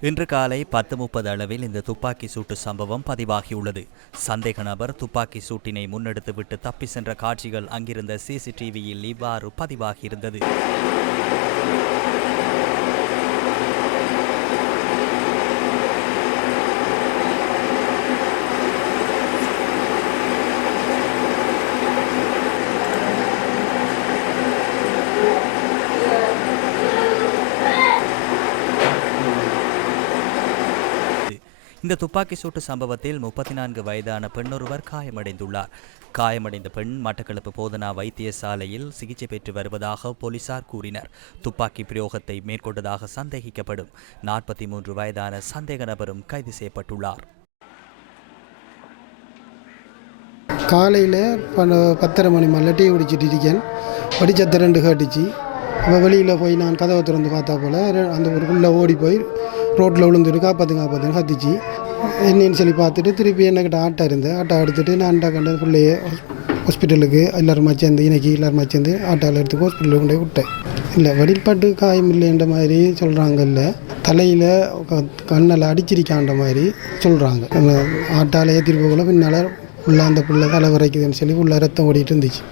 இன்று காலை பத்து முப்பது அளவில் இந்த துப்பாக்கி சூட்டு சம்பவம் பதிவாகியுள்ளது. சந்தேக நபர் துப்பாக்கி சூட்டினை முன்னெடுத்துவிட்டு தப்பி சென்ற காட்சிகள் அங்கிருந்த சிசிடிவியில் இவ்வாறு பதிவாகியிருந்தது. இந்த துப்பாக்கி சூட்டு சம்பவத்தில் முப்பத்தி நான்கு வயதான பெண்ணொருவர் காயமடைந்துள்ளார். காயமடைந்த பெண் மட்டக்களப்பு போதனா வைத்தியசாலையில் சிகிச்சை பெற்று வருவதாக போலீசார் கூறினர். துப்பாக்கி பிரயோகத்தை மேற்கொண்டதாக சந்தேகிக்கப்படும் நாற்பத்தி மூன்று வயதான சந்தேக நபரும் கைது செய்யப்பட்டுள்ளார். காலையில் பல பத்தரை மணி மேலே டீ குடிச்சிட்டு இருக்கேன். படித்த திரண்டு காட்டுச்சு. இப்போ வெளியில் போய் நான் கதவை திறந்து பார்த்தா போல் அந்த ஒரு உள்ளே ஓடி போய் ரோட்டில் விழுந்துட்டு காப்பாற்று காப்பாற்றுன்னு கத்திச்சு. என்னன்னு சொல்லி பார்த்துட்டு திருப்பி என்னக்கிட்ட ஆட்டோ இருந்தேன் ஆட்டோ எடுத்துகிட்டு நான் கண்ட பிள்ளையே ஹாஸ்பிட்டலுக்கு எல்லாரும் சேர்ந்து இன்னைக்கு எல்லாரும் சேர்ந்து ஆட்டோவில் எடுத்து ஹாஸ்பிட்டலுக்கு கொண்டு போய் விட்டேன். இல்லை வெளிப்பாட்டு காயம் இல்லைன்ற மாதிரி சொல்கிறாங்கல்ல தலையில் கண்ணில் அடிச்சிருக்கான்ற மாதிரி சொல்கிறாங்க ஆட்டால் ஏற்றிட்டு போகல பின்னால் உள்ள அந்த பிள்ளை தலை வரைக்குதுன்னு சொல்லி உள்ள ரத்தம் ஓடிட்டு இருந்துச்சு.